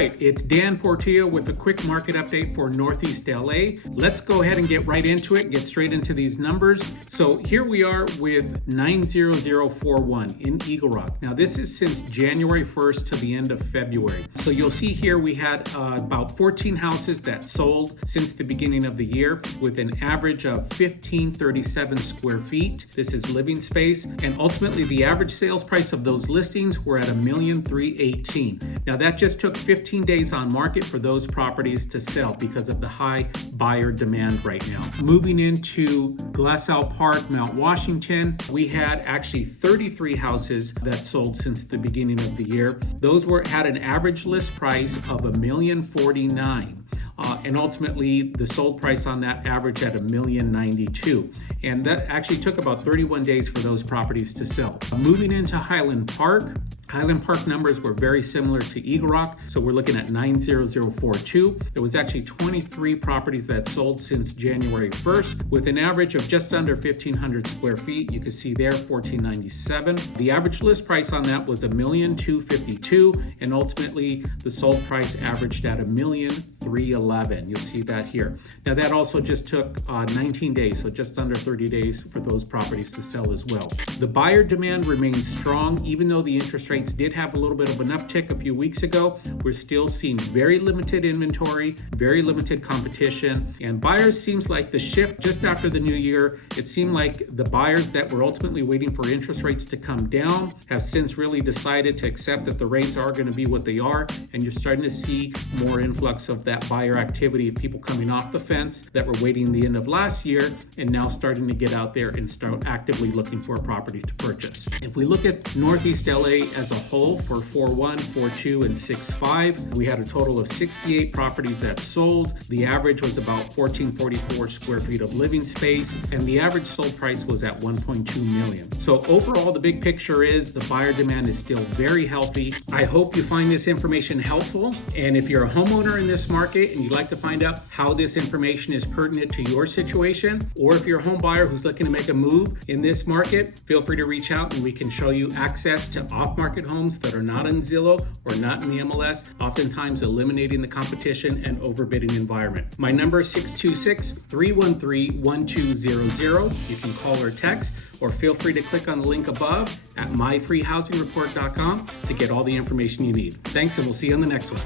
right, it's Dan Portillo with a quick market update for Northeast LA. Let's go ahead and get right into it, get straight into these numbers. So here we are with 90041 in Eagle Rock. Now this is since January 1st to the end of February. So you'll see here we had about 14 houses that sold since the beginning of the year with an average of 1537 square feet. This is living space, and ultimately the average sales price of those listings were at $1,318,000. Now that just took 15 days on market for those properties to sell because of the high buyer demand right now. Moving into Glassell Park, Mount Washington, we had actually 33 houses that sold since the beginning of the year. Those had an average list price of $1,049,000. And ultimately the sold price on that average at $1,092,000. And that actually took about 31 days for those properties to sell. Moving into Highland Park numbers were very similar to Eagle Rock. So we're looking at 90042. There was actually 23 properties that sold since January 1st with an average of just under 1,500 square feet. You can see there, 1,497. The average list price on that was $1,252,000, and ultimately the sold price averaged at $1,311,000. You'll see that here. Now that also just took 19 days, so just under 30 days for those properties to sell as well. The buyer demand remains strong, even though the interest rates did have a little bit of an uptick a few weeks ago. We're still seeing very limited inventory, very limited competition, and buyers seems like the shift just after the new year, it seemed like the buyers that were ultimately waiting for interest rates to come down have since really decided to accept that the rates are going to be what they are, and you're starting to see more influx of that buyer activity of people coming off the fence that were waiting the end of last year and now starting to get out there and start actively looking for a property to purchase. If we look at Northeast LA as a whole for 4-1, 4-2, and 6-5, we had a total of 68 properties that sold. The average was about 1,444 square feet of living space, and the average sold price was at $1.2 million. So overall, the big picture is the buyer demand is still very healthy. I hope you find this information helpful, and if you're a homeowner in this market and you'd like to find out how this information is pertinent to your situation, or if you're a home buyer who's looking to make a move in this market, feel free to reach out and we can show you access to off-market homes that are not on Zillow or not in the MLS, oftentimes eliminating the competition and overbidding environment. My number is 626-313-1200. You can call or text, or feel free to click on the link above at myfreehousingreport.com to get all the information you need. Thanks, and we'll see you on the next one.